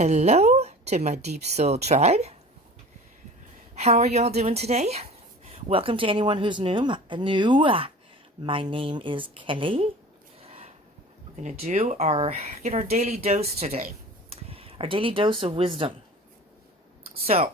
Hello to my deep soul tribe. How are y'all doing today? Welcome to anyone who's new. My name is Kelly. We're going to get our daily dose today. Our daily dose of wisdom. So,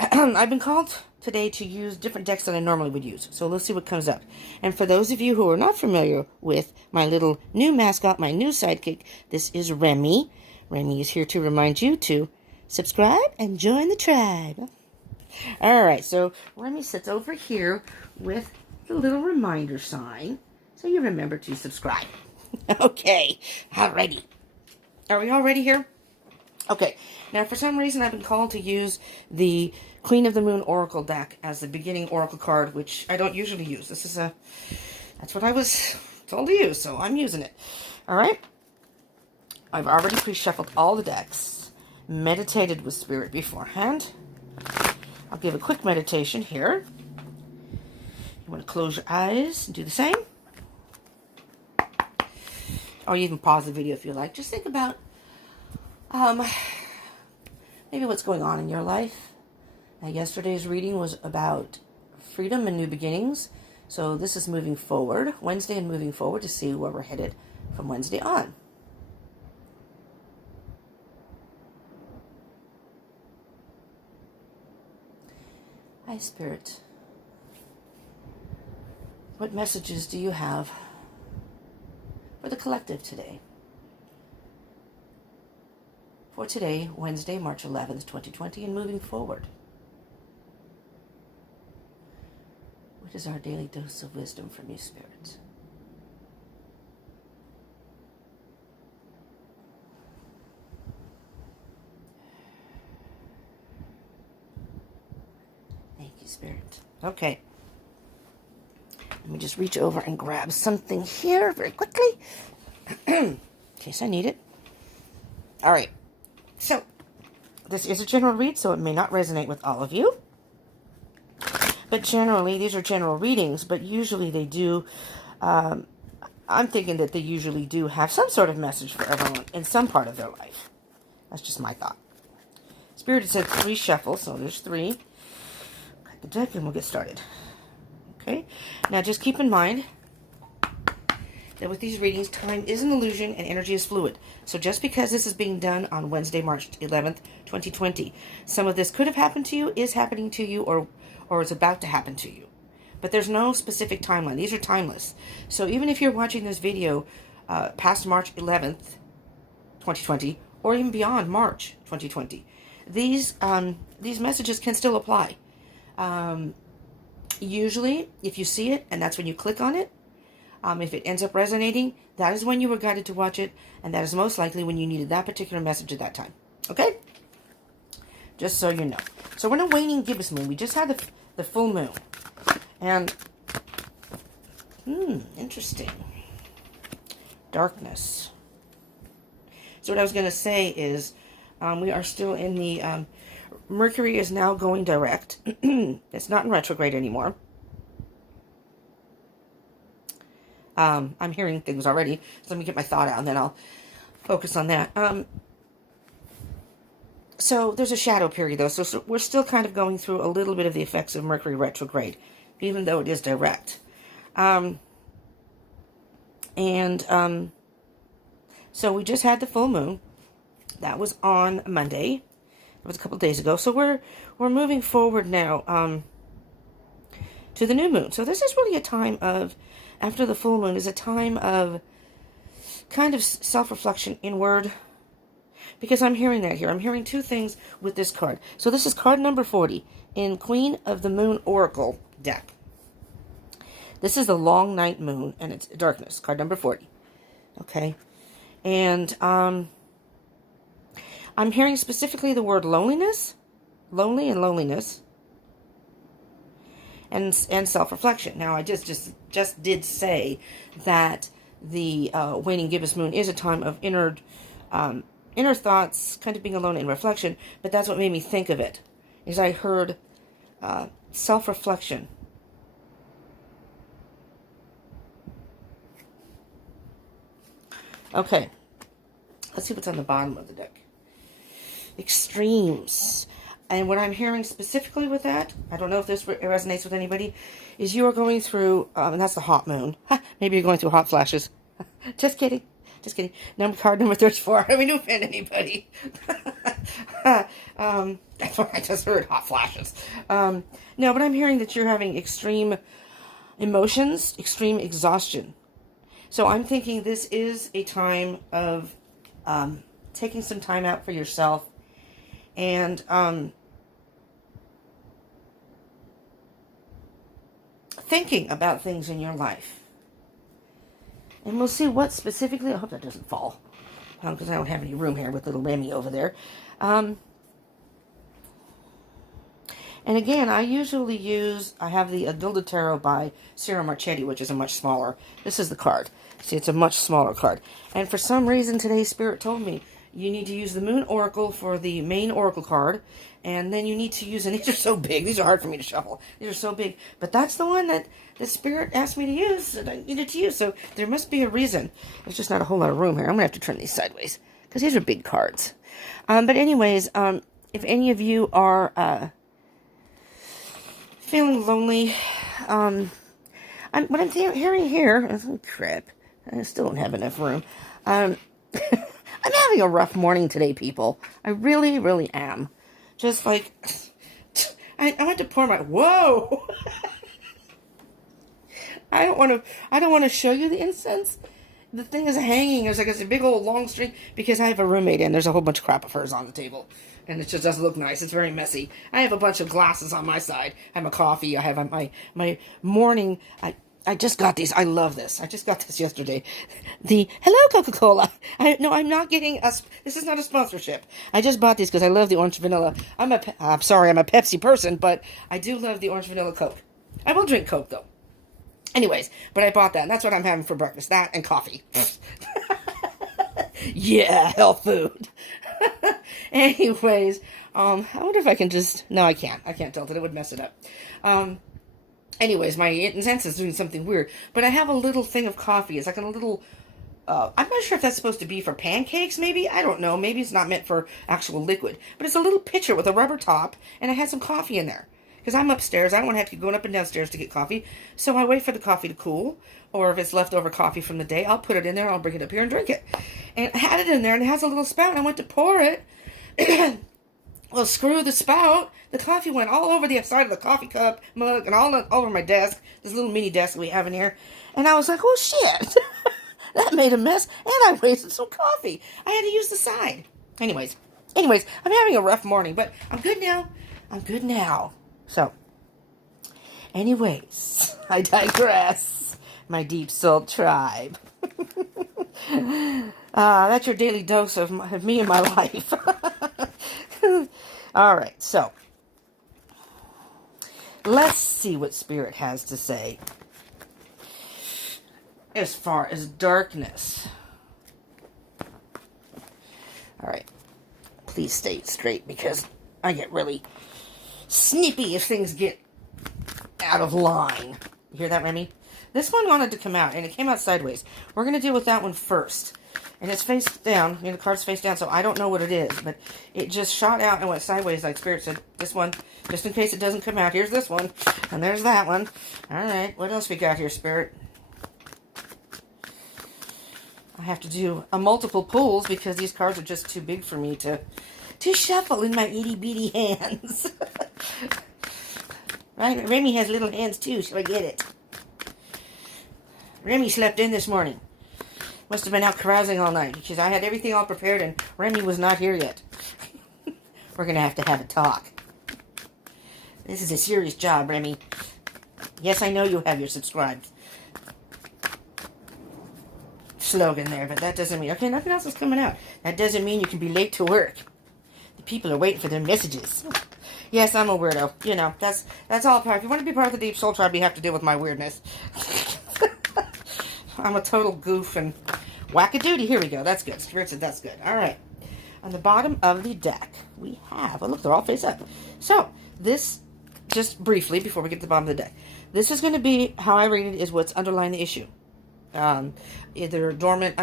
I've been called today to use different decks than I normally would use. So let's see what comes up. And for those of you who are not familiar with my little new mascot, my new sidekick, this is Remy. Remy is here to remind you to subscribe and join the tribe. All right, so Remy sits over here with the little reminder sign, so you remember to subscribe. Okay, alrighty. Are we all ready here? Okay, now for some reason I've been called to use the Queen of the Moon Oracle deck as the beginning Oracle card, which I don't usually use. That's what I was told to use, so I'm using it. All right. I've already pre-shuffled all the decks, meditated with Spirit beforehand. I'll give a quick meditation here. You want to close your eyes and do the same. Or you can pause the video if you like. Just think about maybe what's going on in your life. Now, yesterday's reading was about freedom and new beginnings. So this is moving forward, Wednesday and moving forward to see where we're headed from Wednesday on. Hi, Spirit. What messages do you have for the collective today? For today, Wednesday, March 11th, 2020, and moving forward. What is our daily dose of wisdom from you, Spirit? Spirit. Okay. Let me just reach over and grab something here very quickly. In case I need it. All right. So, this is a general read, so it may not resonate with all of you. But generally, these are general readings, but usually they do, I'm thinking that they usually do have some sort of message for everyone in some part of their life. That's just my thought. Spirit said 3 shuffles, so there's 3. The deck and we'll get started. Okay, now just keep in mind that with these readings, time is an illusion and energy is fluid. So just because this is being done on Wednesday, March 11th, 2020, some of this could have happened to you, is happening to you, or is about to happen to you. But there's no specific timeline. These are timeless. So even if you're watching this video past March 11th, 2020, or even beyond March 2020, these messages can still apply. Usually, if you see it, and that's when you click on it, if it ends up resonating, that is when you were guided to watch it, and that is most likely when you needed that particular message at that time. Okay? Just so you know. So we're in a waning gibbous moon. We just had the full moon. And, interesting. Darkness. So what I was going to say is, we are still in the, Mercury is now going direct. It's not in retrograde anymore. I'm hearing things already, so let me get my thought out and then I'll focus on that. So there's a shadow period though, so we're still kind of going through a little bit of the effects of Mercury retrograde, even though it is direct. So we just had the full moon. That was on Monday. It was a couple days ago. So we're moving forward now to the new moon. So this is really a time of, after the full moon, is a time of kind of self-reflection inward. Because I'm hearing that here. I'm hearing 2 things with this card. So this is card number 40 in Queen of the Moon Oracle deck. This is the long night moon and it's darkness. Card number 40. Okay. And I'm hearing specifically the word loneliness, lonely and loneliness, and self-reflection. Now, I just did say that the waning gibbous moon is a time of inner thoughts, kind of being alone in reflection, but that's what made me think of it, is I heard self-reflection. Okay, let's see what's on the bottom of the deck. extremes. And what I'm hearing specifically with that, I don't know if this resonates with anybody, is you are going through, and that's the hot moon. Maybe you're going through hot flashes. Just kidding. Just kidding. Card number 34. I mean, don't offend anybody. That's what I just heard, hot flashes. No, but I'm hearing that you're having extreme emotions, extreme exhaustion. So I'm thinking this is a time of taking some time out for yourself and thinking about things in your life. And we'll see what specifically. I hope that doesn't fall, because I don't have any room here with little Remy over there. And again, I usually I have the Adilda Tarot by Sarah Marchetti, which is a much smaller. This is the card. See, it's a much smaller card. And for some reason today, Spirit told me you need to use the Moon Oracle for the main Oracle card. And then you need to use, and these are so big. These are hard for me to shuffle. These are so big. But that's the one that the Spirit asked me to use, that I needed to use. So there must be a reason. There's just not a whole lot of room here. I'm going to have to turn these sideways, because these are big cards. But anyways, if any of you are feeling lonely, what I'm hearing here, oh, crap, I still don't have enough room. I'm having a rough morning today, people. I really, really am. Just like, I want to pour whoa! I don't want to show you the incense. The thing is hanging. It's a big old long string, because I have a roommate and there's a whole bunch of crap of hers on the table. And it just doesn't look nice. It's very messy. I have a bunch of glasses on my side. I have a coffee. I have my morning. I just got these. I love this. I just got this yesterday. Hello, Coca-Cola. No, I'm not getting this is not a sponsorship. I just bought these because I love the orange vanilla. I'm sorry, I'm a Pepsi person, but I do love the orange vanilla Coke. I will drink Coke, though. Anyways, but I bought that, and that's what I'm having for breakfast. That and coffee. Yeah, health food. Anyways, I wonder if I can just... No, I can't. I can't tilt it. It would mess it up. Anyways, my incense is doing something weird. But I have a little thing of coffee. It's like a little... I'm not sure if that's supposed to be for pancakes, maybe? I don't know. Maybe it's not meant for actual liquid. But it's a little pitcher with a rubber top, and I had some coffee in there. Because I'm upstairs. I don't want to have to keep going up and downstairs to get coffee. So I wait for the coffee to cool. Or if it's leftover coffee from the day, I'll put it in there. I'll bring it up here and drink it. And I had it in there, and it has a little spout. And I went to pour it. Well, screw the spout. The coffee went all over the side of the coffee cup, mug, and all over my desk. This little mini desk we have in here. And I was like, oh, shit. That made a mess. And I wasted some coffee. I had to use the side. Anyways, I'm having a rough morning. But I'm good now. So, anyways, I digress, my deep soul tribe. That's your daily dose of me and my life. All right, so let's see what Spirit has to say as far as darkness. All right, please stay straight, because I get really snippy if things get out of line. You hear that, Remy? This one wanted to come out, and it came out sideways. We're going to deal with that one first. And it's face down. The card's face down, so I don't know what it is. But it just shot out and went sideways, like Spirit said. This one, just in case it doesn't come out. Here's this one. And there's that one. All right. What else we got here, Spirit? I have to do multiple pulls, because these cards are just too big for me to shuffle in my itty-bitty hands. Right? Remy has little hands, too, so I get it. Remy slept in this morning. Must have been out carousing all night, because I had everything all prepared, and Remy was not here yet. We're going to have a talk. This is a serious job, Remy. Yes, I know you have your subscribed slogan there, but that doesn't mean... Okay, nothing else is coming out. That doesn't mean you can be late to work. People are waiting for their messages. Yes, I'm a weirdo. You know, that's all part. If you want to be part of the Deep Soul Tribe, you have to deal with my weirdness. I'm a total goof and whack-a-doody. Here we go. That's good. Spirit said that's good. All right. On the bottom of the deck, we have... Oh, look, they're all face up. So, this, just briefly, before we get to the bottom of the deck, this is going to be, how I read it, is what's underlying the issue. Either dormant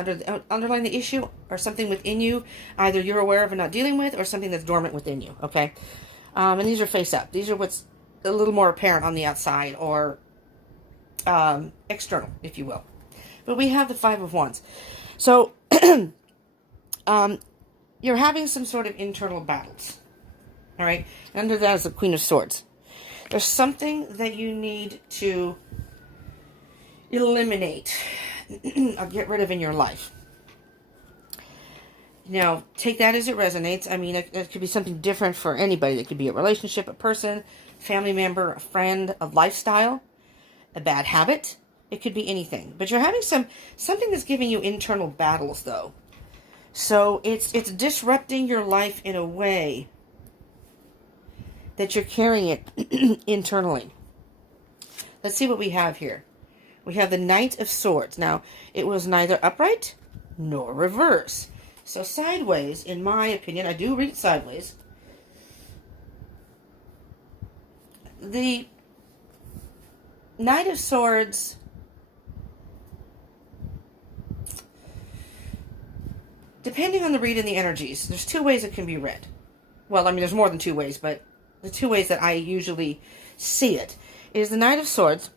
underlying the issue, or something within you, either you're aware of and not dealing with, or something that's dormant within you, okay? And these are face up. These are what's a little more apparent on the outside, or external, if you will. But we have the Five of Wands. So, you're having some sort of internal battles, all right? Under that is the Queen of Swords. There's something that you need to eliminate or get rid of in your life. Now, take that as it resonates. I mean, it could be something different for anybody. It could be a relationship, a person, family member, a friend, a lifestyle, a bad habit. It could be anything. But you're having something that's giving you internal battles, though. So it's disrupting your life in a way that you're carrying it internally. Let's see what we have here. We have the Knight of Swords. Now, it was neither upright nor reverse. So sideways, in my opinion, I do read sideways. The Knight of Swords depending on the read and the energies, there's two ways it can be read. Well, I mean, there's more than two ways, but the two ways that I usually see it is the Knight of Swords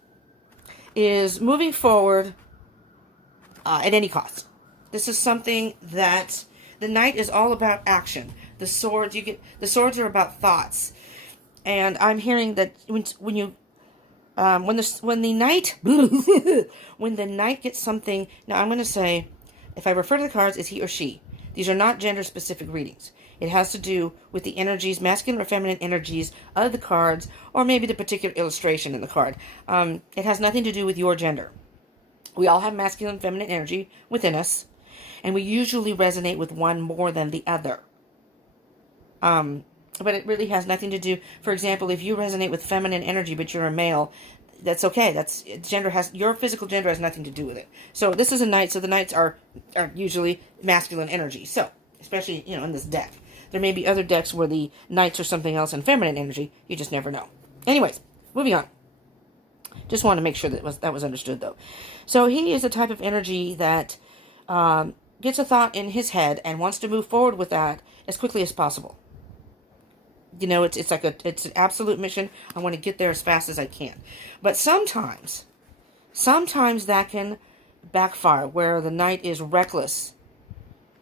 is moving forward at any cost. This is something that the Knight is all about action. The swords are about thoughts, and I'm hearing that when the Knight when the Knight gets something. Now I'm going to say, if I refer to the cards, is he or she. These are not gender specific readings. It has to do with the energies, masculine or feminine energies of the cards, or maybe the particular illustration in the card. It has nothing to do with your gender. We all have masculine and feminine energy within us, and we usually resonate with one more than the other. But it really has nothing to do. For example, if you resonate with feminine energy, but you're a male, that's okay. Your physical gender has nothing to do with it. So this is a Knight, so the Knights are usually masculine energy. So, especially, in this deck. There may be other decks where the Knights are something else in feminine energy. You just never know. Anyways, moving on. Just want to make sure that was understood, though. So he is a type of energy that gets a thought in his head and wants to move forward with that as quickly as possible. It's an absolute mission. I want to get there as fast as I can. But sometimes that can backfire, where the Knight is reckless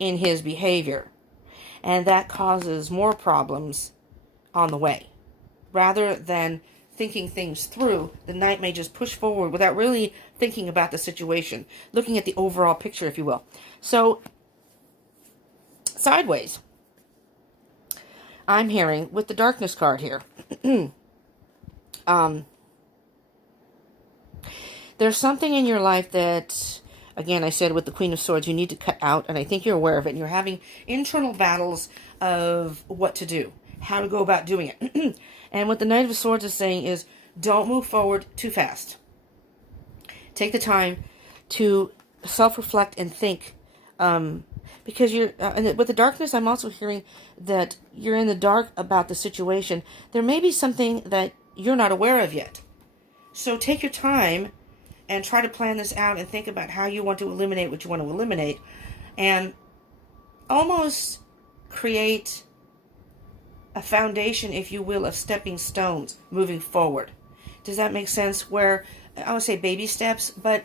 in his behavior, and that causes more problems on the way. Rather than thinking things through, the Knight may just push forward without really thinking about the situation, looking at the overall picture, if you will. So, sideways, I'm hearing with the Darkness card here. There's something in your life that, again, I said with the Queen of Swords, you need to cut out, and I think you're aware of it, and you're having internal battles of what to do, how to go about doing it. And what the Knight of Swords is saying is, don't move forward too fast. Take the time to self-reflect and think, because and with the Darkness, I'm also hearing that you're in the dark about the situation. There may be something that you're not aware of yet. So take your time and try to plan this out and think about how you want to eliminate what you want to eliminate, and almost create a foundation, if you will, of stepping stones moving forward. Does that make sense? Where, I would say baby steps, but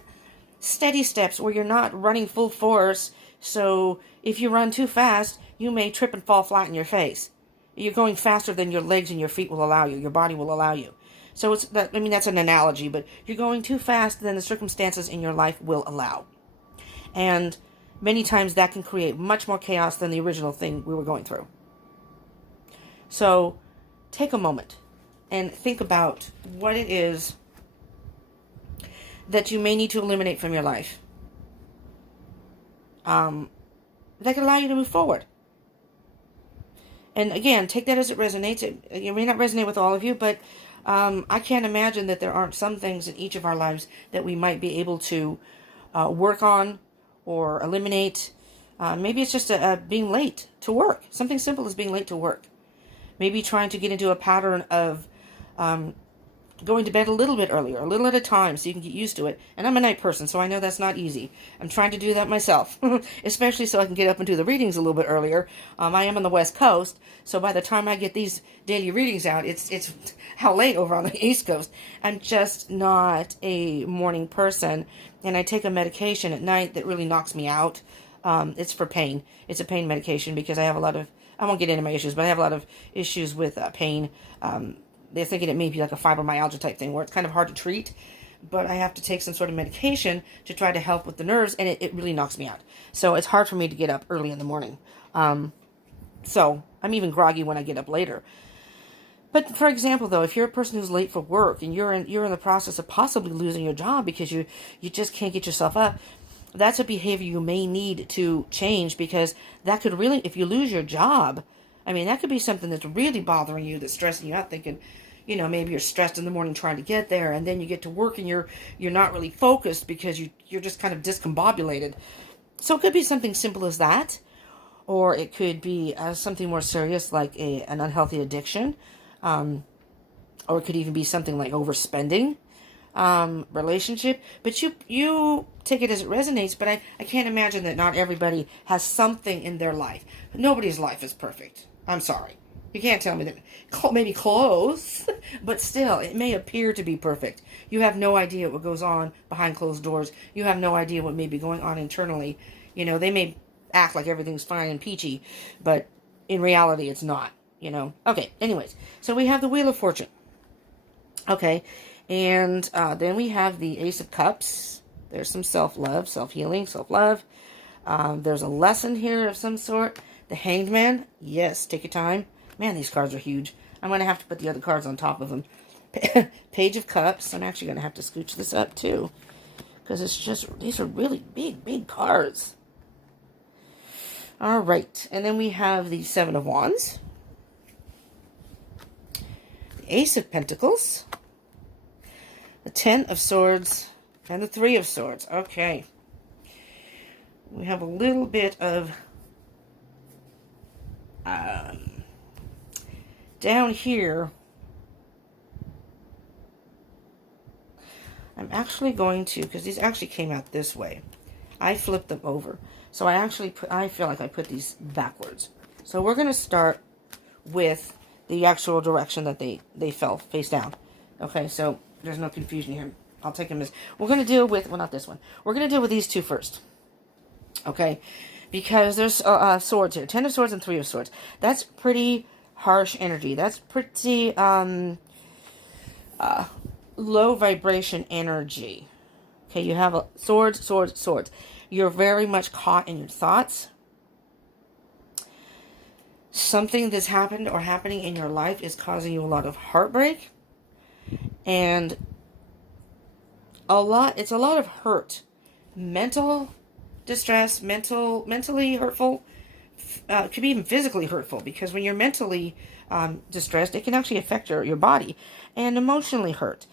steady steps where you're not running full force. So if you run too fast, you may trip and fall flat in your face. You're going faster than your legs and your feet will allow you. Your body will allow you. So that's an analogy, but you're going too fast than the circumstances in your life will allow. And many times that can create much more chaos than the original thing we were going through. So take a moment and think about what it is that you may need to eliminate from your life. That can allow you to move forward. And again, take that as it resonates. It may not resonate with all of you, but I can't imagine that there aren't some things in each of our lives that we might be able to work on or eliminate. Maybe it's just being late to work. Something simple as being late to work. Maybe trying to get into a pattern of going to bed a little bit earlier, a little at a time, so you can get used to it. And I'm a night person, so I know that's not easy. I'm trying to do that myself, especially so I can get up and do the readings a little bit earlier. I am on the West Coast, so by the time I get these daily readings out, it's how late over on the East Coast. I'm just not a morning person, and I take a medication at night that really knocks me out. It's for pain. It's a pain medication because I have a lot of, I won't get into my issues, but I have a lot of issues with pain. They're thinking it may be like a fibromyalgia type thing where it's kind of hard to treat, but I have to take some sort of medication to try to help with the nerves, and it really knocks me out. So it's hard for me to get up early in the morning. So I'm even groggy when I get up later. But for example, though, if you're a person who's late for work and you're in the process of possibly losing your job because you just can't get yourself up, that's a behavior you may need to change, because that could really, if you lose your job, I mean, that could be something that's really bothering you, that's stressing you out, thinking, maybe you're stressed in the morning trying to get there, and then you get to work and you're not really focused because you're just kind of discombobulated. So it could be something simple as that, or it could be something more serious like an unhealthy addiction, or it could even be something like overspending, relationship. But you take it as it resonates, but I can't imagine that not everybody has something in their life. Nobody's life is perfect. I'm sorry. You can't tell me that. Maybe close, but still, it may appear to be perfect. You have no idea what goes on behind closed doors. You have no idea what may be going on internally. They may act like everything's fine and peachy, but in reality, it's not, Okay, anyways, so we have the Wheel of Fortune. Okay, and then we have the Ace of Cups. There's some self-love, self-healing, self-love. There's a lesson here of some sort. The Hanged Man. Yes, take your time. Man, these cards are huge. I'm going to have to put the other cards on top of them. Page of Cups. I'm actually going to have to scooch this up too, because these are really big cards. All right. And then we have the Seven of Wands. The Ace of Pentacles. The Ten of Swords. And the Three of Swords. Okay. We have a little bit of down here. I'm actually going to, because these actually came out this way. I flipped them over. So I feel like I put these backwards. So we're going to start with the actual direction that they fell face down. Okay, so there's no confusion here. I'll take them as, we're going to deal with, well, not this one. We're going to deal with these two first. Okay, because there's swords here. Ten of Swords and Three of Swords. That's pretty harsh energy. That's pretty low vibration energy. Okay, you have a swords. You're very much caught in your thoughts. Something that's happened or happening in your life is causing you a lot of heartbreak. And it's a lot of hurt. Mental distress, mentally hurtful, could be even physically hurtful, because when you're mentally distressed, it can actually affect your body, and emotionally hurt.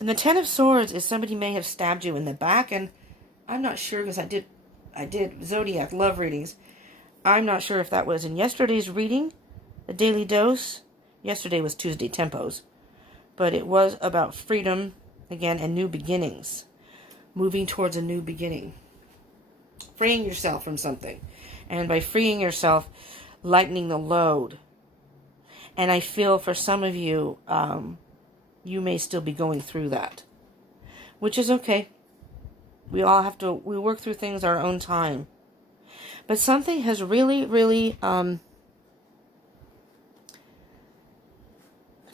And the Ten of Swords is somebody may have stabbed you in the back, and I'm not sure, because I did Zodiac love readings. I'm not sure if that was in yesterday's reading, the Daily Dose. Yesterday was Tuesday Tempos, but it was about freedom again and new beginnings, moving towards a new beginning. Freeing yourself from something. And by freeing yourself, lightening the load. And I feel for some of you, you may still be going through that. Which is okay. We work through things our own time. But something has really, damn,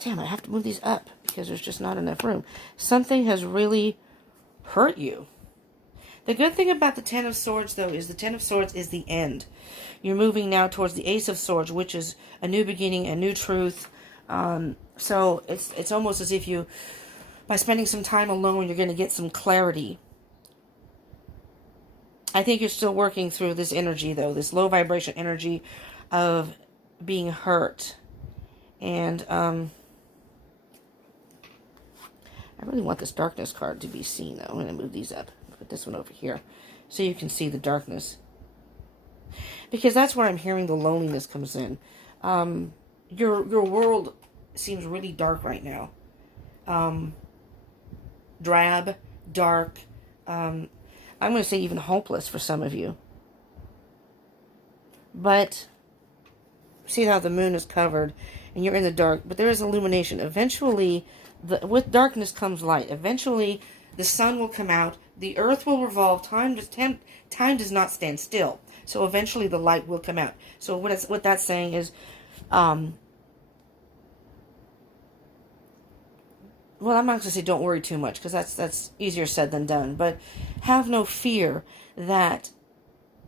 I have to move these up because there's just not enough room. Something has really hurt you. The good thing about the Ten of Swords, though, is the Ten of Swords is the end. You're moving now towards the Ace of Swords, which is a new beginning, a new truth. So it's almost as if you, by spending some time alone, you're going to get some clarity. I think you're still working through this energy, though, this low vibration energy of being hurt. And I really want this darkness card to be seen, though. I'm going to move these up. Put this one over here so you can see the darkness, because that's where I'm hearing the loneliness comes in. Your world seems really dark right now. drab, dark, I'm going to say even hopeless for some of you. But see how the moon is covered and you're in the dark, but there is illumination. Eventually, with darkness comes light. Eventually, the sun will come out, the earth will revolve, time does not stand still. So eventually the light will come out. So what that's saying is, well, I'm not going to say don't worry too much, because that's easier said than done. But have no fear that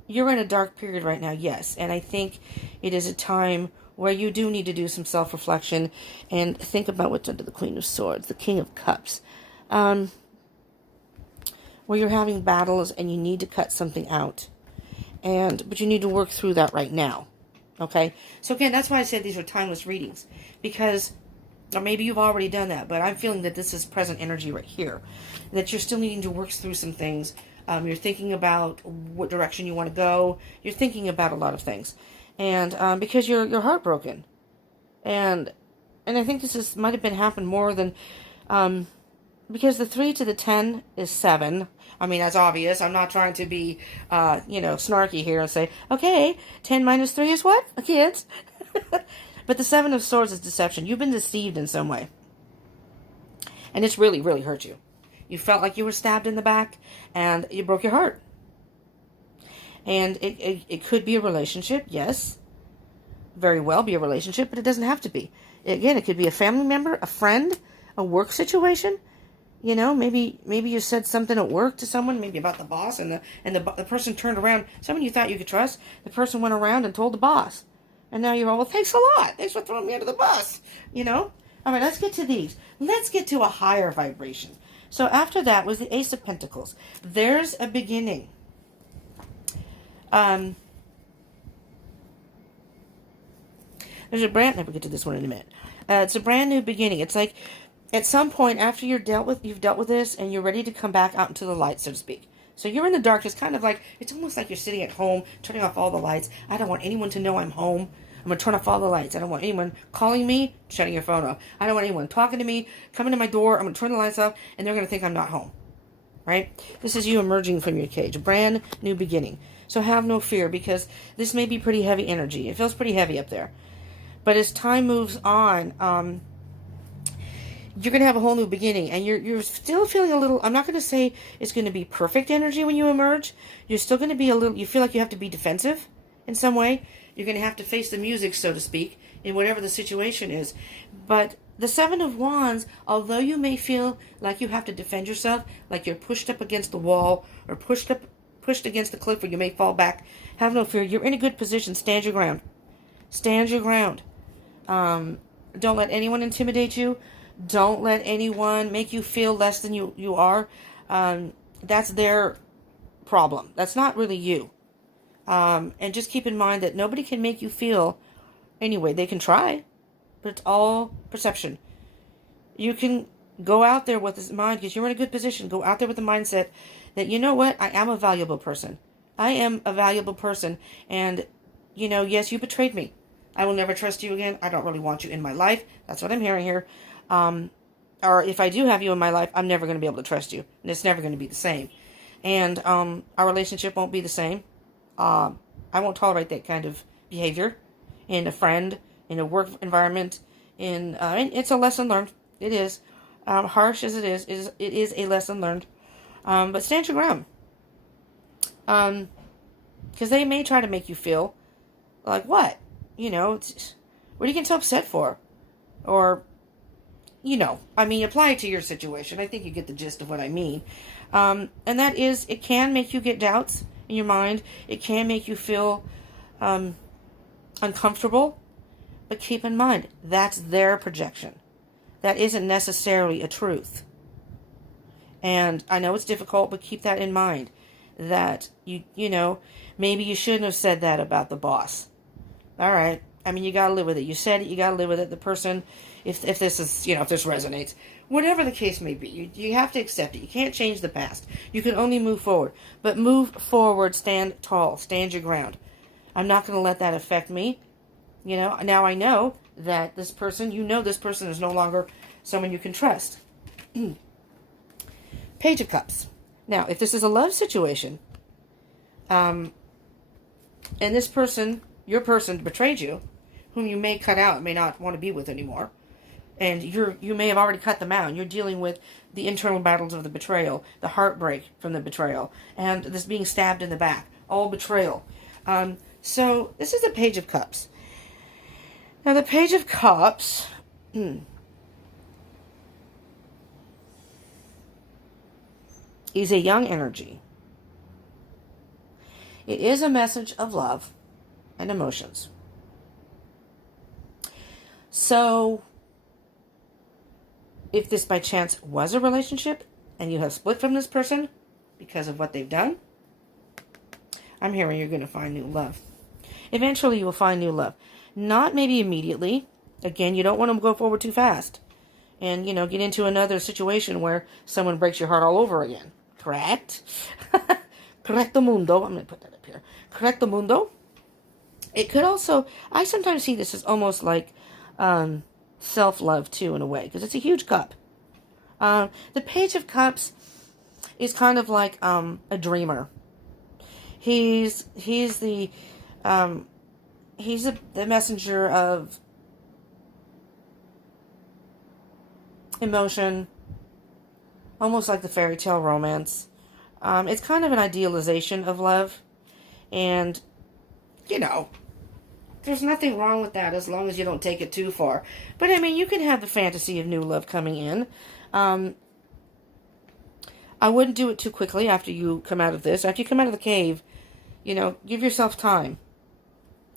you're in a dark period right now, yes. And I think it is a time where you do need to do some self-reflection and think about what's under the Queen of Swords, the King of Cups. Where you're having battles and you need to cut something out. But you need to work through that right now. Okay? So again, that's why I said these are timeless readings. Because, or maybe you've already done that, but I'm feeling that this is present energy right here. That you're still needing to work through some things. You're thinking about what direction you want to go. You're thinking about a lot of things. And because you're heartbroken. And I think this might have been happened more than... because the 3 to the 10 is 7. I mean, that's obvious. I'm not trying to be, snarky here and say, okay, 10 minus 3 is what? Kids? But the 7 of Swords is deception. You've been deceived in some way. And it's really, really hurt you. You felt like you were stabbed in the back, and you broke your heart. And it could be a relationship, yes. Very well be a relationship, but it doesn't have to be. Again, it could be a family member, a friend, a work situation. You know, maybe you said something at work to someone, maybe about the boss, and the person turned around. Someone you thought you could trust, the person went around and told the boss. And now you're all, well, thanks a lot. Thanks for throwing me under the bus. You know? All right, let's get to these. Let's get to a higher vibration. So after that was the Ace of Pentacles. There's a beginning. There's a brand... We'll get to this one in a minute. It's a brand new beginning. It's like at some point after you've dealt with this and you're ready to come back out into the light, so to speak. So you're in the darkness, kind of like, it's almost like you're sitting at home, turning off all the lights. I don't want anyone to know I'm home. I'm going to turn off all the lights. I don't want anyone calling me, shutting your phone off. I don't want anyone talking to me, coming to my door. I'm going to turn the lights off, and they're going to think I'm not home. Right? This is you emerging from your cage. A brand new beginning. So have no fear, because this may be pretty heavy energy. It feels pretty heavy up there. But as time moves on, you're going to have a whole new beginning, and you're still feeling a little, I'm not going to say it's going to be perfect energy when you emerge. You're still going to be a little, you feel like you have to be defensive in some way. You're going to have to face the music, so to speak, in whatever the situation is. But the 7 of Wands, although you may feel like you have to defend yourself, like you're pushed up against the wall, or pushed against the cliff where you may fall back, have no fear. You're in a good position. Stand your ground. Stand your ground. Don't let anyone intimidate you. Don't let anyone make you feel less than you are. That's their problem. That's not really you. And just keep in mind that nobody can make you feel anyway. They can try, but it's all perception. You can go out there with this mind, because you're in a good position. Go out there with the mindset that, you know what, I am a valuable person. I am a valuable person. And, yes, you betrayed me. I will never trust you again. I don't really want you in my life. That's what I'm hearing here. Or if I do have you in my life, I'm never going to be able to trust you. And it's never going to be the same. And our relationship won't be the same. I won't tolerate that kind of behavior in a friend, in a work environment. It's a lesson learned. It is. Harsh as it is a lesson learned. But stand your ground. Because they may try to make you feel like, what? What are you getting so upset for? Or, apply it to your situation. I think you get the gist of what I mean. And that is, it can make you get doubts in your mind. It can make you feel uncomfortable. But keep in mind, that's their projection. That isn't necessarily a truth. And I know it's difficult, but keep that in mind. That, maybe you shouldn't have said that about the boss. All right. You got to live with it. You said it, you got to live with it. The person, if this is, if this resonates, whatever the case may be, you have to accept it. You can't change the past. You can only move forward. But move forward, stand tall, stand your ground. I'm not going to let that affect me. Now I know that this person, this person is no longer someone you can trust. Page of Cups. Now, if this is a love situation, and this person, your person, betrayed you, whom you may cut out, may not want to be with anymore, and you may have already cut them out, and you're dealing with the internal battles of the betrayal, the heartbreak from the betrayal, and this being stabbed in the back, all betrayal. So this is the Page of Cups. Now, the Page of Cups is a young energy. It is a message of love and emotions. So, if this by chance was a relationship and you have split from this person because of what they've done, I'm hearing you're going to find new love. Eventually, you will find new love. Not maybe immediately. Again, you don't want to go forward too fast and, get into another situation where someone breaks your heart all over again. Correct? Correcto mundo. I'm going to put that up here. Correcto mundo. It could also, I sometimes see this as almost like self-love too, in a way, because it's a huge cup. The Page of Cups is kind of like a dreamer. He's the messenger of emotion, almost like the fairy tale romance. It's kind of an idealization of love, and there's nothing wrong with that as long as you don't take it too far. But I mean, you can have the fantasy of new love coming in. I wouldn't do it too quickly after you come out of this. After you come out of the cave, give yourself time.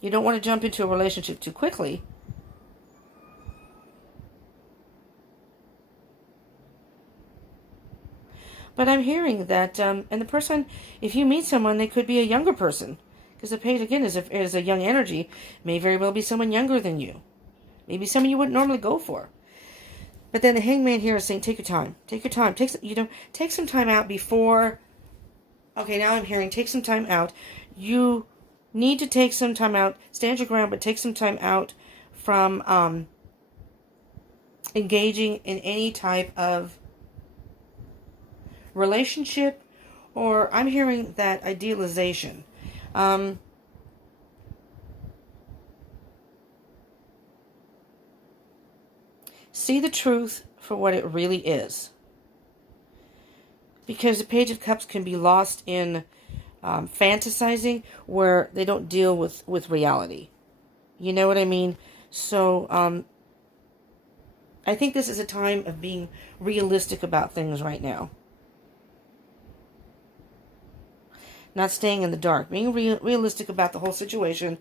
You don't want to jump into a relationship too quickly. But I'm hearing that, and the person, if you meet someone, they could be a younger person. Because the Page, again, is a young energy. May very well be someone younger than you. Maybe someone you wouldn't normally go for. But then the Hangman here is saying, take your time. Take your time. Take some time out before. Okay, now I'm hearing, take some time out. You need to take some time out. Stand your ground, but take some time out from engaging in any type of relationship, or I'm hearing that idealization. See the truth for what it really is. Because the Page of Cups can be lost in fantasizing where they don't deal with reality. You know what I mean? So, I think this is a time of being realistic about things right now. Not staying in the dark. Being realistic about the whole situation.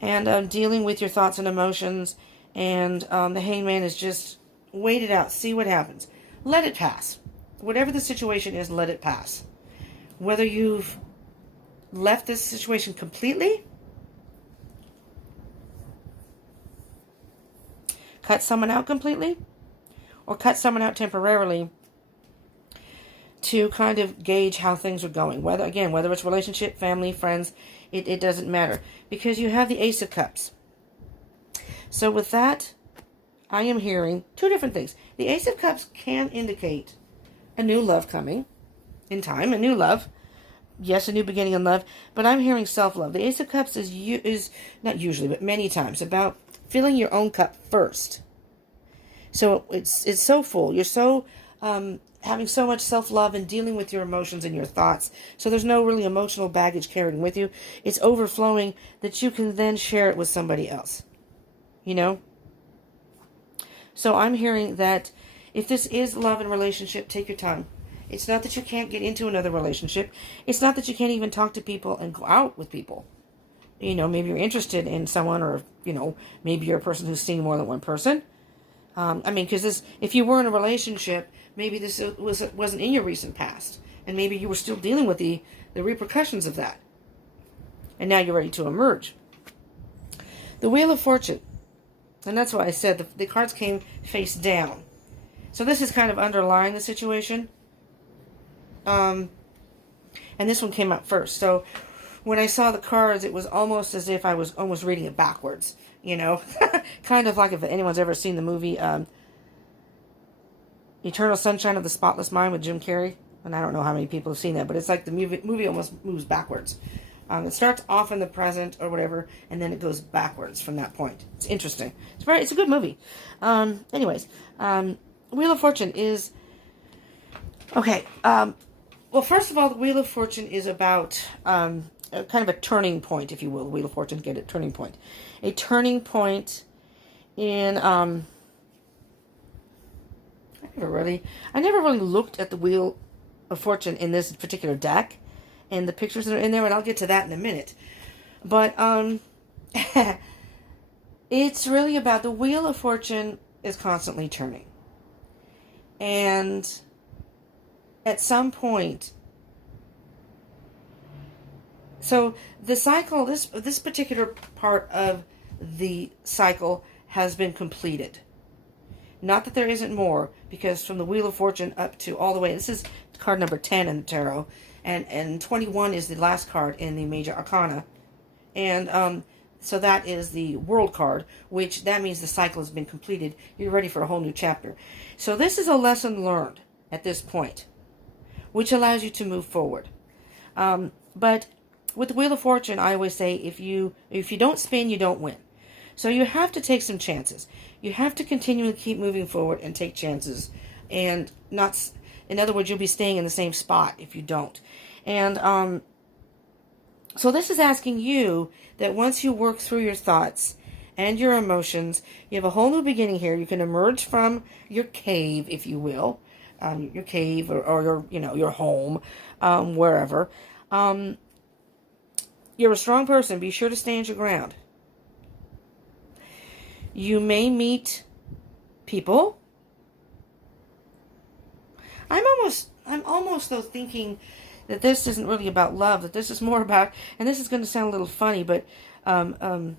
And dealing with your thoughts and emotions. And the Hangman is just wait it out. See what happens. Let it pass. Whatever the situation is, let it pass. Whether you've left this situation completely, cut someone out completely, or cut someone out temporarily to kind of gauge how things are going. Whether it's relationship, family, friends, it doesn't matter. Because you have the Ace of Cups. So with that, I am hearing two different things. The Ace of Cups can indicate a new love coming in time, a new love. Yes, a new beginning in love, but I'm hearing self-love. The Ace of Cups is not usually, but many times about filling your own cup first. So it's so full. You're so having so much self-love and dealing with your emotions and your thoughts. So there's no really emotional baggage carrying with you. It's overflowing that you can then share it with somebody else. So I'm hearing that if this is love and relationship, take your time. It's not that you can't get into another relationship. It's not that you can't even talk to people and go out with people. Maybe you're interested in someone, or, maybe you're a person who's seeing more than one person. Because if you were in a relationship, maybe this wasn't in your recent past. And maybe you were still dealing with the repercussions of that. And now you're ready to emerge. The Wheel of Fortune. And that's why I said the cards came face down. So this is kind of underlying the situation. And this one came out first. So when I saw the cards, it was almost as if I was almost reading it backwards. Kind of like if anyone's ever seen the movie Eternal Sunshine of the Spotless Mind with Jim Carrey. And I don't know how many people have seen that, but it's like the movie almost moves backwards. It starts off in the present or whatever, and then it goes backwards from that point. It's interesting. It's a good movie. Anyways, Wheel of Fortune is okay. Well, first of all, the Wheel of Fortune is about kind of a turning point, if you will. The Wheel of Fortune, get it? Turning point. A turning point in I never really looked at the Wheel of Fortune in this particular deck and the pictures that are in there, and I'll get to that in a minute. But it's really about the Wheel of Fortune is constantly turning. And at some point, so the cycle, this particular part of the cycle has been completed. Not that there isn't more, because from the Wheel of Fortune up to all the way, this is card number 10 in the tarot, and 21 is the last card in the Major Arcana. And so that is the World card, which that means the cycle has been completed. You're ready for a whole new chapter. So this is a lesson learned at this point, which allows you to move forward. But with the Wheel of Fortune, I always say, if you don't spin, you don't win. So you have to take some chances. You have to continually keep moving forward and take chances. And not, in other words, you'll be staying in the same spot if you don't. And so this is asking you that once you work through your thoughts and your emotions, you have a whole new beginning here. You can emerge from your cave, if you will, your cave or your home, wherever. You're a strong person. Be sure to stand your ground. You may meet people. I'm almost though thinking that this isn't really about love, that this is more about, and this is going to sound a little funny, but I don't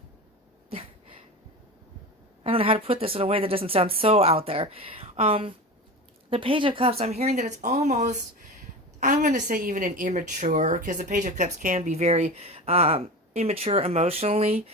know how to put this in a way that doesn't sound so out there. The Page of Cups, I'm hearing that it's almost, I'm going to say even an immature, because the Page of Cups can be very immature emotionally.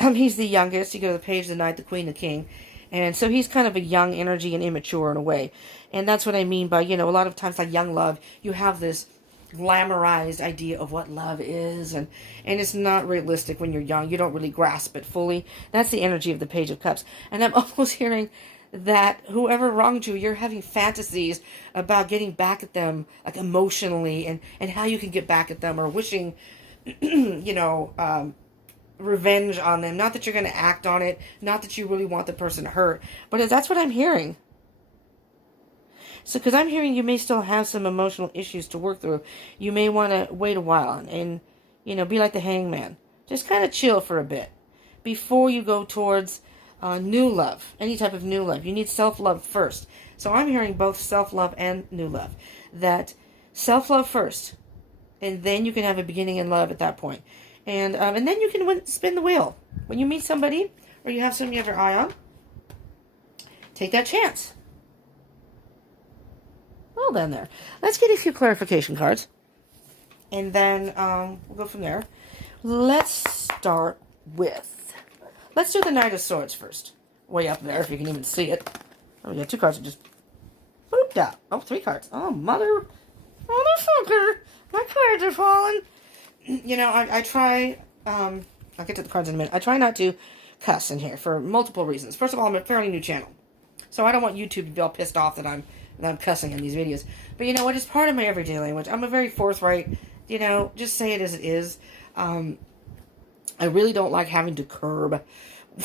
He's the youngest. You go to the Page, the Knight, the Queen, the King. And so he's kind of a young energy and immature in a way. And that's what I mean by, a lot of times like young love, you have this glamorized idea of what love is. And it's not realistic when you're young. You don't really grasp it fully. That's the energy of the Page of Cups. And I'm almost hearing that whoever wronged you, you're having fantasies about getting back at them, like emotionally, and how you can get back at them, or wishing, revenge on them. Not that you're going to act on it, not that you really want the person hurt, but that's what I'm hearing. So, because I'm hearing you may still have some emotional issues to work through. You may want to wait a while and be like the Hangman. Just kind of chill for a bit before you go towards new love, any type of new love. You need self-love first. So I'm hearing both self-love and new love. That self-love first, and then you can have a beginning in love at that point. And then you can spin the wheel. When you meet somebody, or you have somebody you have your eye on, take that chance. Well then there. Let's get a few clarification cards. And then we'll go from there. Let's start with, let's do the Knight of Swords first. Way up there, if you can even see it. Oh, we got two cards that just booped out. Oh, three cards. Oh, motherfucker. My cards are falling. I try, I'll get to the cards in a minute. I try not to cuss in here for multiple reasons. First of all, I'm a fairly new channel. So I don't want YouTube to be all pissed off that I'm cussing in these videos. But you know what? It's part of my everyday language. I'm a very forthright, just say it as it is. I really don't like having to curb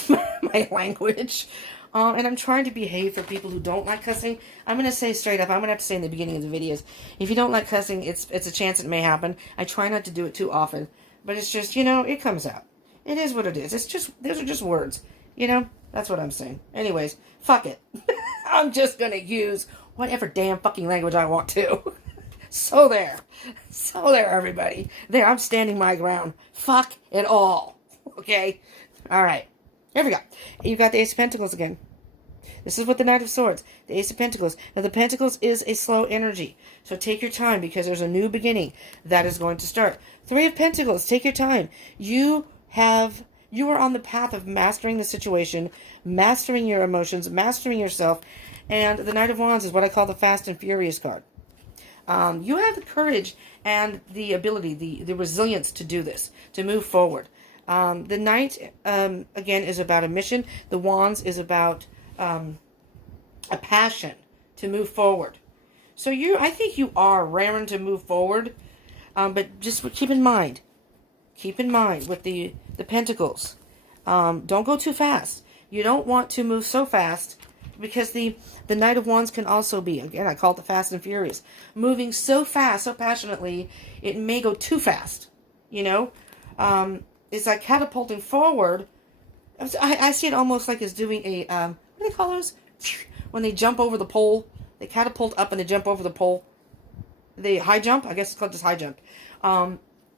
my language. And I'm trying to behave for people who don't like cussing. I'm going to say straight up, I'm going to have to say in the beginning of the videos, if you don't like cussing, it's a chance it may happen. I try not to do it too often. But it's just, it comes out. It is what it is. Those are just words. That's what I'm saying. Anyways, fuck it. I'm just going to use whatever damn fucking language I want to. So there, everybody. There, I'm standing my ground. Fuck it all. Okay? All right. Here we go. You got the Ace of Pentacles again. This is with the Knight of Swords. The Ace of Pentacles. Now, the Pentacles is a slow energy. So take your time, because there's a new beginning that is going to start. Three of Pentacles. Take your time. You have You are on the path of mastering the situation, mastering your emotions, mastering yourself. And the Knight of Wands is what I call the fast and furious card. You have the courage and the ability, the resilience to do this, to move forward. The Knight, again, is about a mission. The Wands is about a passion to move forward. So I think you are raring to move forward, but just keep in mind with the Pentacles, don't go too fast. You don't want to move so fast, because the Knight of Wands can also be, again, I call it the fast and furious, moving so fast, so passionately, it may go too fast, you know. It's like catapulting forward. I see it almost like it's doing a, what do they call those? When they jump over the pole, they catapult up and they jump over the pole. The high jump, I guess it's called just high jump.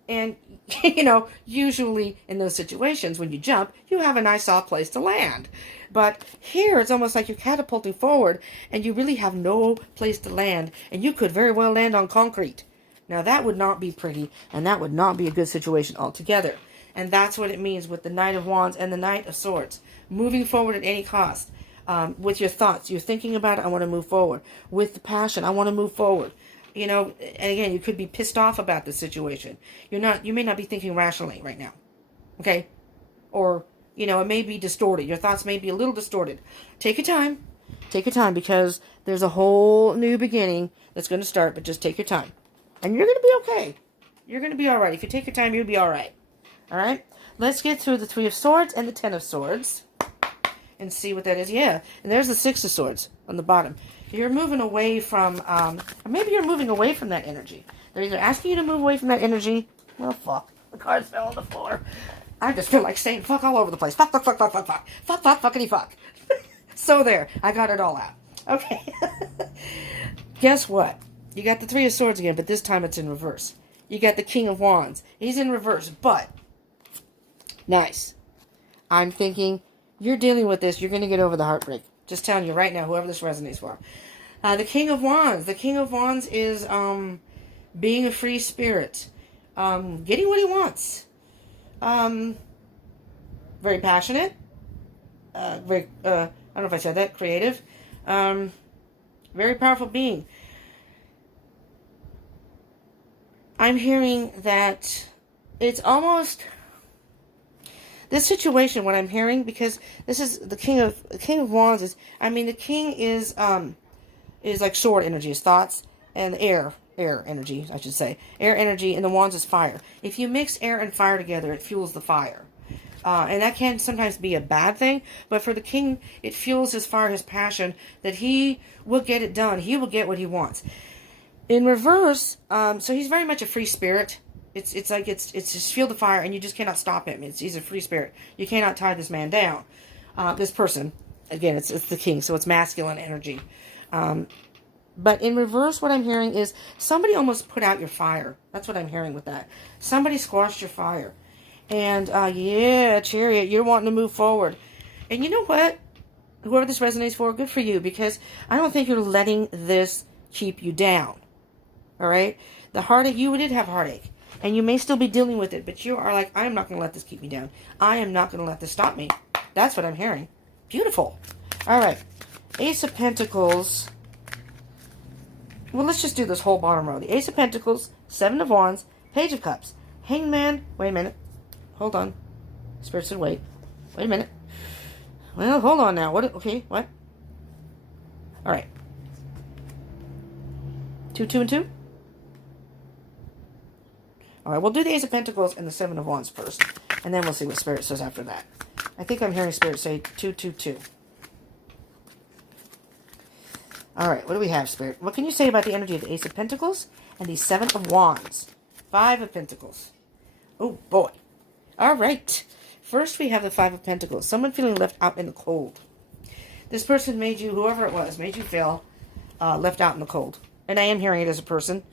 And, you know, usually in those situations, when you jump, you have a nice soft place to land. But here, it's almost like you're catapulting forward, and you really have no place to land, and you could very well land on concrete. Now, that would not be pretty, and that would not be a good situation altogether. And that's what it means with the Knight of Wands and the Knight of Swords. Moving forward at any cost. With your thoughts, you're thinking about it, I want to move forward. With the passion, I want to move forward. You know, and again, you could be pissed off about the situation. You may not be thinking rationally right now. Okay? Or, you know, it may be distorted. Your thoughts may be a little distorted. Take your time. Take your time, because there's a whole new beginning that's going to start, but just take your time. And you're going to be okay. You're going to be all right. If you take your time, you'll be all right. All right? Let's get through the Three of Swords and the Ten of Swords and see what that is. Yeah, and there's the Six of Swords on the bottom. You're moving away from, or maybe you're moving away from that energy. They're either asking you to move away from that energy. Well, fuck. The cards fell on the floor. I just feel like saying fuck all over the place. Fuck, fuck, fuck, fuck, fuck, fuck. Fuck, fuck, fuckity fuck. So there. I got it all out. Okay. Guess what? You got the Three of Swords again, but this time it's in reverse. You got the King of Wands. He's in reverse, but nice. I'm thinking you're dealing with this. You're going to get over the heartbreak. Just telling you right now, whoever this resonates for. The King of Wands. The King of Wands is being a free spirit. Getting what he wants. Very passionate. Very, I don't know if I said that. Creative. Very powerful being. I'm hearing that it's almost... This situation, what I'm hearing, because this is the King of Wands is, I mean, the King is like sword energy, his thoughts, and air energy, I should say. Air energy, and the Wands is fire. If you mix air and fire together, it fuels the fire. And that can sometimes be a bad thing, but for the King, it fuels his fire, his passion, that he will get it done. He will get what he wants. In reverse, so he's very much a free spirit. It's just fuel the fire, and you just cannot stop him. He's a free spirit. You cannot tie this man down. This person, again, it's the King, so it's masculine energy. But in reverse, what I'm hearing is somebody almost put out your fire. That's what I'm hearing with that. Somebody squashed your fire. And, yeah, Chariot, you're wanting to move forward. And you know what? Whoever this resonates for, good for you, because I don't think you're letting this keep you down. All right? The heartache, you did have heartache. And you may still be dealing with it, but you are like, I am not going to let this keep me down. I am not going to let this stop me. That's what I'm hearing. Beautiful. All right. Ace of Pentacles. Well, let's just do this whole bottom row. The Ace of Pentacles, Seven of Wands, Page of Cups, Hangman. Wait a minute. Hold on. Spirit said wait. Wait a minute. Well, hold on now. What? Okay, what? All right. 2, 2, and 2? All right, we'll do the Ace of Pentacles and the Seven of Wands first, and then we'll see what Spirit says after that. I think I'm hearing Spirit say 2, 2, 2. All right, what do we have, Spirit? What can you say about the energy of the Ace of Pentacles and the Seven of Wands? 5 of Pentacles. Oh, boy. All right. First, we have the 5 of Pentacles. Someone feeling left out in the cold. This person made you, whoever it was, made you feel left out in the cold. And I am hearing it as a person.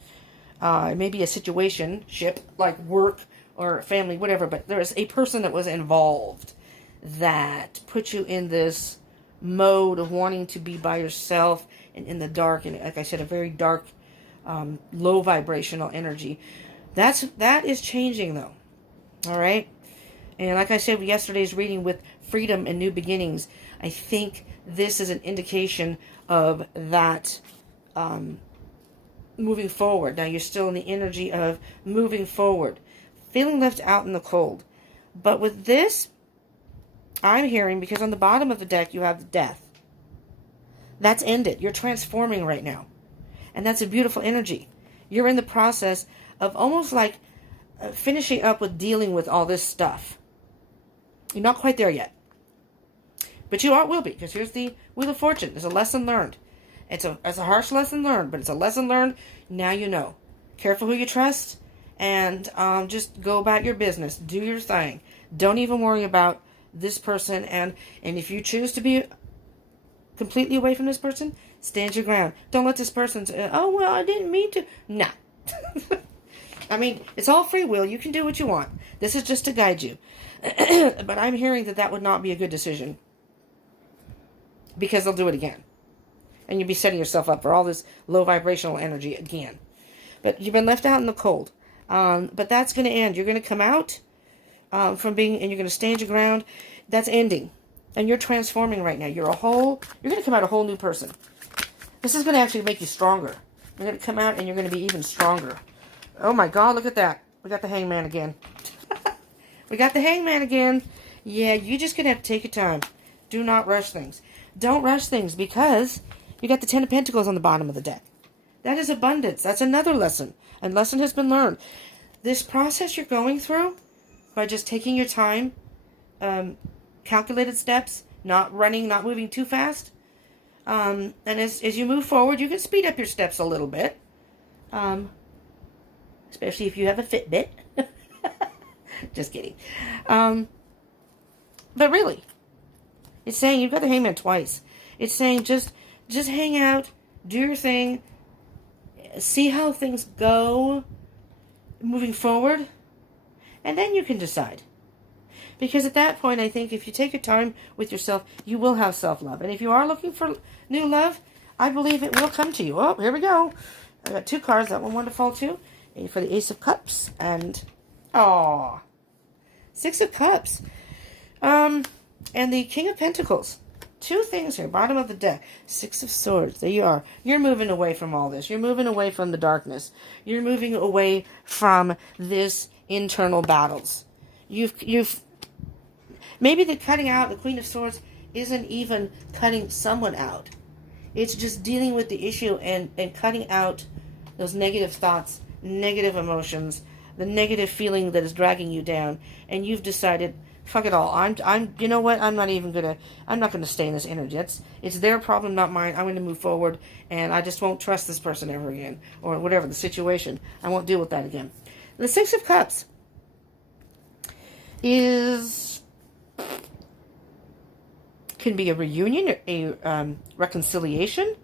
It may be a situationship, like work or family, whatever, but there is a person that was involved that put you in this mode of wanting to be by yourself and in the dark, and like I said, a very dark, low vibrational energy. That is changing, though. All right? And like I said with yesterday's reading with freedom and new beginnings, I think this is an indication of that moving forward. Now you're still in the energy of moving forward, feeling left out in the cold. But with this, I'm hearing, because on the bottom of the deck you have the death. That's ended. You're transforming right now. And that's a beautiful energy. You're in the process of almost like finishing up with dealing with all this stuff. You're not quite there yet. But you will be, because here's the Wheel of Fortune. There's a lesson learned. It's a harsh lesson learned, but it's a lesson learned. Now you know. Careful who you trust, and just go about your business. Do your thing. Don't even worry about this person, and if you choose to be completely away from this person, stand your ground. Don't let this person say, oh, well, I didn't mean to. Nah. I mean, it's all free will. You can do what you want. This is just to guide you. But I'm hearing that would not be a good decision, because they'll do it again. And you'll be setting yourself up for all this low vibrational energy again. But you've been left out in the cold. But that's going to end. You're going to come out from being, and you're going to stand your ground. That's ending. And you're transforming right now. You're going to come out a whole new person. This is going to actually make you stronger. You're going to come out and you're going to be even stronger. Oh my God, look at that. We got the Hangman again. We got the Hangman again. Yeah, you're just going to have to take your time. Do not rush things. Don't rush things, because you got the Ten of Pentacles on the bottom of the deck. That is abundance. That's another lesson. And lesson has been learned. This process you're going through, by just taking your time, calculated steps, not running, not moving too fast. And as you move forward, you can speed up your steps a little bit. Especially if you have a Fitbit. Just kidding. But really, it's saying you've got the Hangman twice. It's saying just hang out, do your thing, see how things go moving forward, and then you can decide. Because at that point, I think if you take your time with yourself, you will have self-love. And if you are looking for new love, I believe it will come to you. Oh, here we go. I got two cards. That one wanted to fall too. For the Ace of Cups and Six of Cups. And the King of Pentacles. Two things here. Bottom of the deck. Six of Swords. There you are. You're moving away from all this. You're moving away from the darkness. You're moving away from this internal battles. You've maybe the cutting out, the Queen of Swords, isn't even cutting someone out. It's just dealing with the issue and cutting out those negative thoughts, negative emotions, the negative feeling that is dragging you down. And you've decided, fuck it all. You know what? I'm not going to stay in this energy. It's their problem, not mine. I'm going to move forward, and I just won't trust this person ever again, or whatever the situation. I won't deal with that again. The Six of Cups can be a reunion, a reconciliation,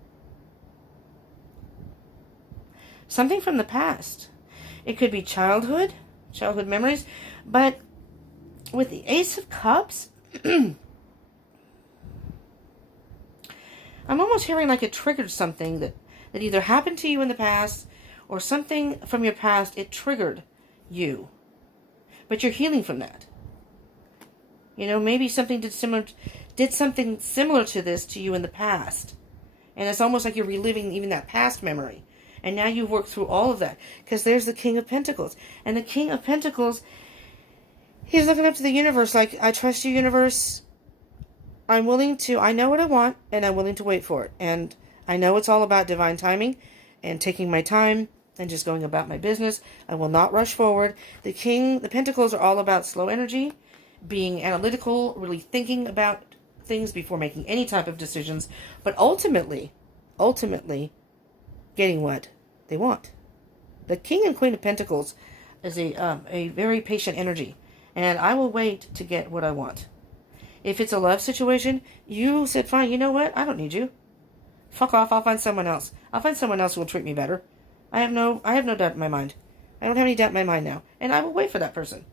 something from the past. It could be childhood memories, but with the Ace of Cups, I'm almost hearing like it triggered something that either happened to you in the past, or something from your past, it triggered you. But you're healing from that. You know, maybe something did something similar to this to you in the past. And it's almost like you're reliving even that past memory. And now you've worked through all of that. Because there's the King of Pentacles. And the King of Pentacles, he's looking up to the universe like, I trust you, universe. I know what I want, and I'm willing to wait for it. And I know it's all about divine timing and taking my time and just going about my business. I will not rush forward. The Pentacles are all about slow energy, being analytical, really thinking about things before making any type of decisions, but ultimately getting what they want. The King and Queen of Pentacles is a very patient energy, and I will wait to get what I want. If it's a love situation, you said, fine, you know what? I don't need you. Fuck off, I'll find someone else. I'll find someone else who will treat me better. I have no doubt in my mind. I don't have any doubt in my mind now. And I will wait for that person.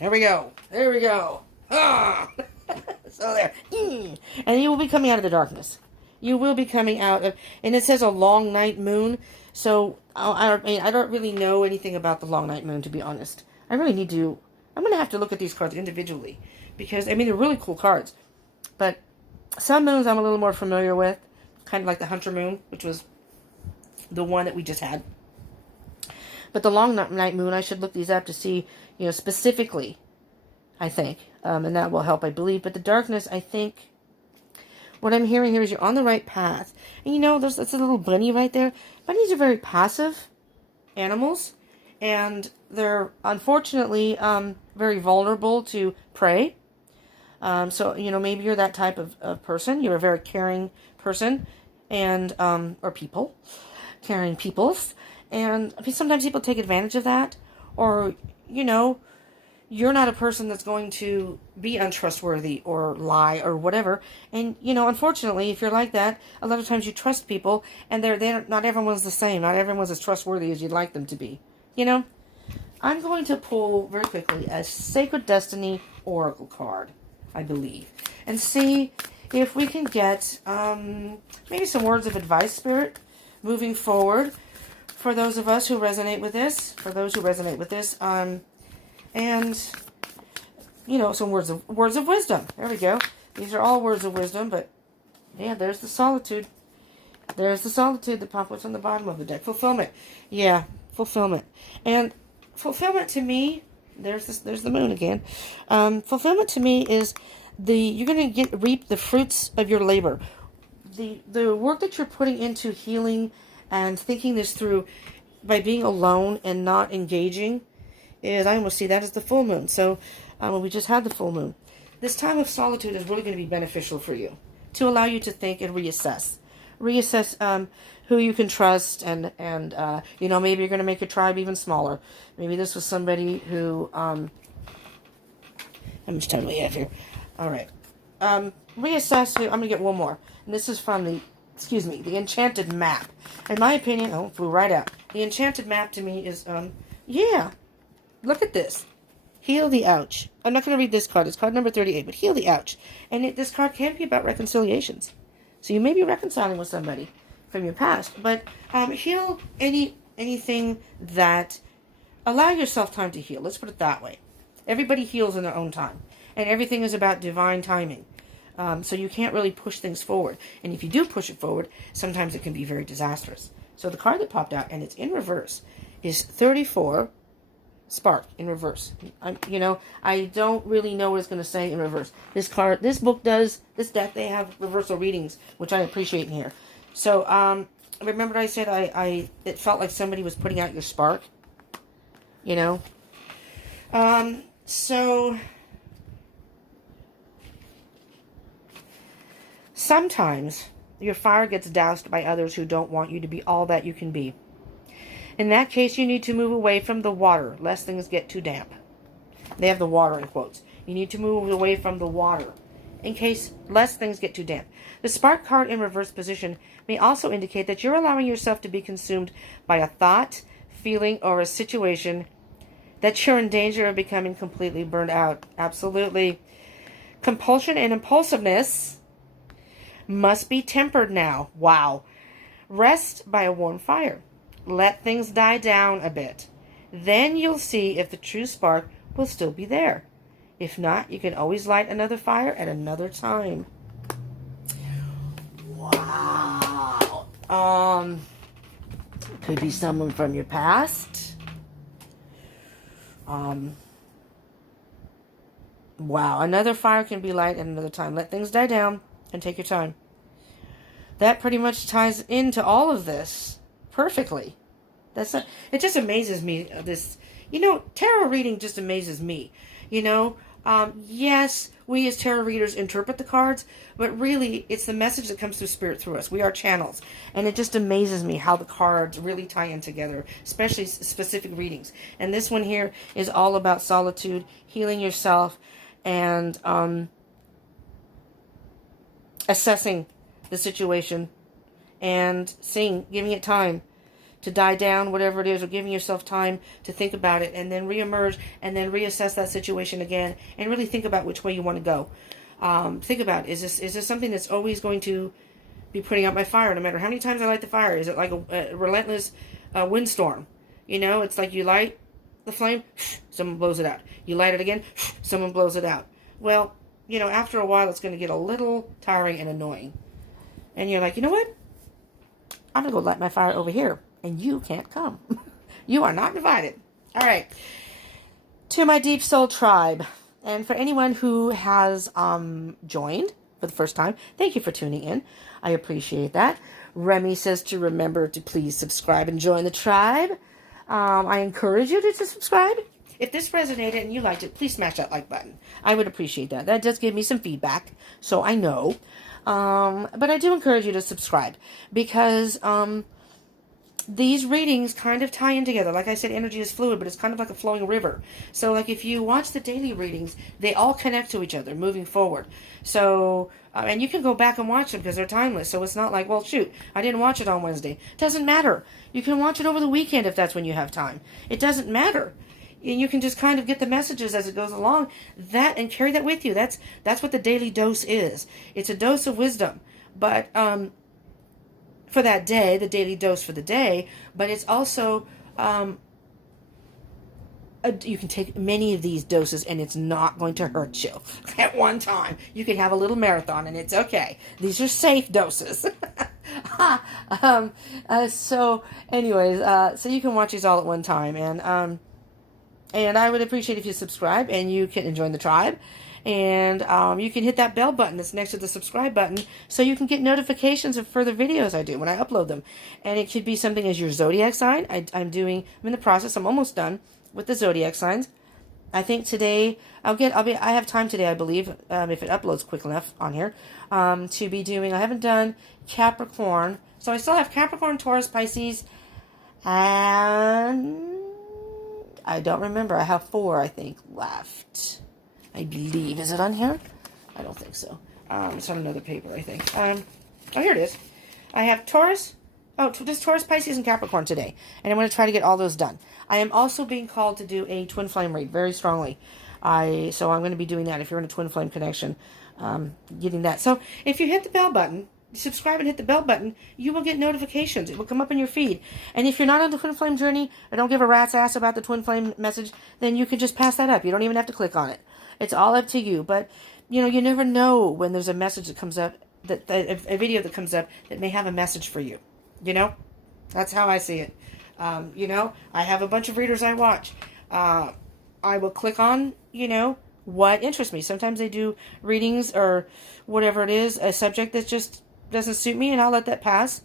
There we go. Ah! So there. And you will be coming out of the darkness. You will be coming out of, and it says a long night moon. So I don't really know anything about the long night moon, to be honest. I really need to I'm going to have to look at these cards individually because, I mean, they're really cool cards. But some moons I'm a little more familiar with, kind of like the Hunter moon, which was the one that we just had. But the long night moon, I should look these up to see, specifically, I think. And that will help, I believe. But the darkness, I think, what I'm hearing here is you're on the right path. And that's a little bunny right there. Bunnies are very passive animals. And they're, unfortunately, very vulnerable to prey. So, maybe you're that type of person. You're a very caring person. And, or people. Caring peoples. And sometimes people take advantage of that. Or, you're not a person that's going to be untrustworthy or lie or whatever. And, unfortunately, if you're like that, a lot of times you trust people and they're not everyone's the same. Not everyone's as trustworthy as you'd like them to be. I'm going to pull very quickly a Sacred Destiny Oracle card, I believe, and see if we can get maybe some words of advice, Spirit, moving forward for those of us who resonate with this, and, some words of wisdom. There we go. These are all words of wisdom, but, yeah, there's the Solitude. There's the Solitude, the pop what's on the bottom of the deck. Fulfillment. Yeah, fulfillment. And fulfillment to me, there's the moon again. Fulfillment to me is you're going to reap the fruits of your labor. The work that you're putting into healing and thinking this through by being alone and not engaging is, I almost see that as the full moon. So we just had the full moon. This time of solitude is really going to be beneficial for you to allow you to think and reassess. Who you can trust and maybe you're going to make your tribe even smaller. Maybe this was somebody who, how much time do we have here? All right. Reassess, I'm going to get one more. And this is from the Enchanted Map. In my opinion, it flew right out. The Enchanted Map to me is, look at this. Heal the ouch. I'm not going to read this card. It's card number 38, but heal the ouch. And this card can be about reconciliations. So you may be reconciling with somebody from your past, but heal anything that, allow yourself time to heal. Let's put it that way. Everybody heals in their own time, and everything is about divine timing. So you can't really push things forward. And if you do push it forward, sometimes it can be very disastrous. So the card that popped out, and it's in reverse, is 34 Spark in reverse. I don't really know what it's going to say in reverse. This deck, they have reversal readings, which I appreciate in here. So, remember I said it felt like somebody was putting out your spark? So, sometimes your fire gets doused by others who don't want you to be all that you can be. In that case, you need to move away from the water, lest things get too damp. They have the water in quotes. You need to move away from the water, lest things get too damp. The spark card in reverse position may also indicate that you're allowing yourself to be consumed by a thought, feeling, or a situation that you're in danger of becoming completely burned out. Absolutely. Compulsion and impulsiveness must be tempered now. Wow. Rest by a warm fire. Let things die down a bit. Then you'll see if the true spark will still be there. If not, you can always light another fire at another time. Wow. Could be someone from your past. Wow. Another fire can be light at another time. Let things die down and take your time. That pretty much ties into all of this perfectly. It just amazes me. Tarot reading just amazes me. Yes, we as tarot readers interpret the cards, but really it's the message that comes through spirit through us. We are channels. And it just amazes me how the cards really tie in together, especially specific readings. And this one here is all about solitude, healing yourself, and assessing the situation and giving it time to die down, whatever it is, or giving yourself time to think about it and then reemerge and then reassess that situation again and really think about which way you want to go. Think about, is this something that's always going to be putting out my fire no matter how many times I light the fire? Is it like a relentless windstorm? It's like you light the flame, someone blows it out. You light it again, someone blows it out. Well, you know, after a while, it's going to get a little tiring and annoying. And you're like, you know what? I'm going to go light my fire over here. And you can't come. You are not invited. All right. To my Deep Soul Tribe. And for anyone who has joined for the first time, thank you for tuning in. I appreciate that. Remy says to remember to please subscribe and join the tribe. I encourage you to subscribe. If this resonated and you liked it, please smash that like button. I would appreciate that. That does give me some feedback, so I know. But I do encourage you to subscribe because these readings kind of tie in together. Like I said, energy is fluid, but it's kind of like a flowing river. So like if you watch the daily readings, they all connect to each other moving forward. So, and you can go back and watch them because they're timeless. So it's not like, well, shoot, I didn't watch it on Wednesday. Doesn't matter. You can watch it over the weekend if that's when you have time. It doesn't matter. And you can just kind of get the messages as it goes along, that and carry that with you. That's what the daily dose is. It's a dose of wisdom, but for that day, the daily dose for the day. But it's also you can take many of these doses, and it's not going to hurt you at one time. You can have a little marathon, and it's okay. These are safe doses. So, anyways, so you can watch these all at one time, and I would appreciate if you subscribe and you can join the tribe. And you can hit that bell button that's next to the subscribe button so you can get notifications of further videos I do when I upload them. And it could be something as your zodiac sign. I'm in the process. I'm almost done with the zodiac signs. I think today I have time today, I believe, if it uploads quick enough on here, to be doing. I haven't done Capricorn. So I still have Capricorn, Taurus, Pisces, and I don't remember. I have 4, I think, left. I believe. Is it on here? I don't think so. It's on another paper, I think. Oh, here it is. I have Taurus. Oh, just Taurus, Pisces, and Capricorn today. And I'm going to try to get all those done. I am also being called to do a twin flame read very strongly. So I'm going to be doing that if you're in a twin flame connection. Getting that. So if you hit the bell button, subscribe and hit the bell button, you will get notifications. It will come up in your feed. And if you're not on the twin flame journey or don't give a rat's ass about the twin flame message, then you can just pass that up. You don't even have to click on it. It's all up to you. But, you know, you never know when there's a message that comes up, a video that comes up that may have a message for you. You know? That's how I see it. You know, I have a bunch of readers I watch. I will click on, you know, what interests me. Sometimes they do readings or whatever it is, a subject that just doesn't suit me, and I'll let that pass.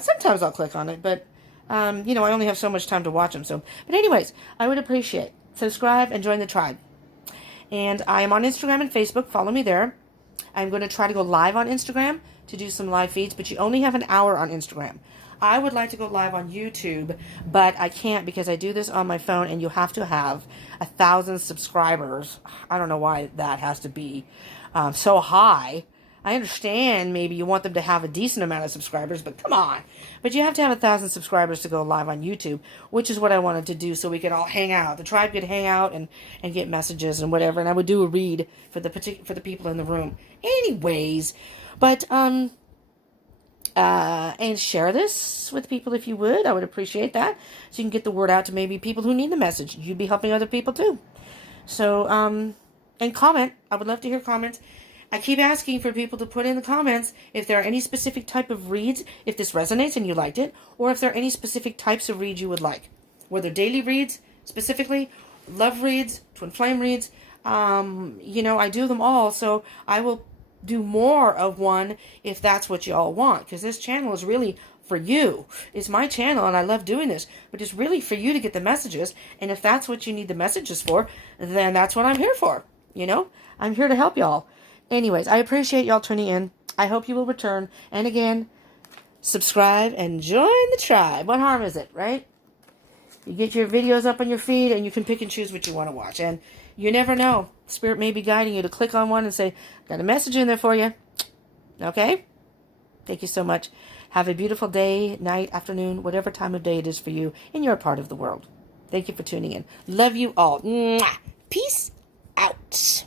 Sometimes I'll click on it, but, you know, I only have so much time to watch them. So, but anyways, I would appreciate subscribe and join the tribe. And I am on Instagram and Facebook. Follow me there. I'm going to try to go live on Instagram to do some live feeds, but you only have an hour on Instagram. I would like to go live on YouTube, but I can't because I do this on my phone, and you have to have 1,000 subscribers. I don't know why that has to be so high. I understand maybe you want them to have a decent amount of subscribers, but come on. But you have to have 1,000 subscribers to go live on YouTube, which is what I wanted to do so we could all hang out. The tribe could hang out and get messages and whatever, and I would do a read for the people in the room. Anyways, but and share this with people if you would. I would appreciate that. So you can get the word out to maybe people who need the message. You'd be helping other people too. So, and comment. I would love to hear comments. I keep asking for people to put in the comments if there are any specific type of reads, if this resonates and you liked it, or if there are any specific types of reads you would like. Whether daily reads, specifically, love reads, twin flame reads. You know, I do them all, so I will do more of one if that's what you all want, because this channel is really for you. It's my channel, and I love doing this, but it's really for you to get the messages, and if that's what you need the messages for, then that's what I'm here for. You know, I'm here to help y'all. Anyways, I appreciate y'all tuning in. I hope you will return. And again, subscribe and join the tribe. What harm is it, right? You get your videos up on your feed, and you can pick and choose what you want to watch. And you never know. Spirit may be guiding you to click on one and say, got a message in there for you. Okay? Thank you so much. Have a beautiful day, night, afternoon, whatever time of day it is for you in your part of the world. Thank you for tuning in. Love you all. Mwah. Peace out.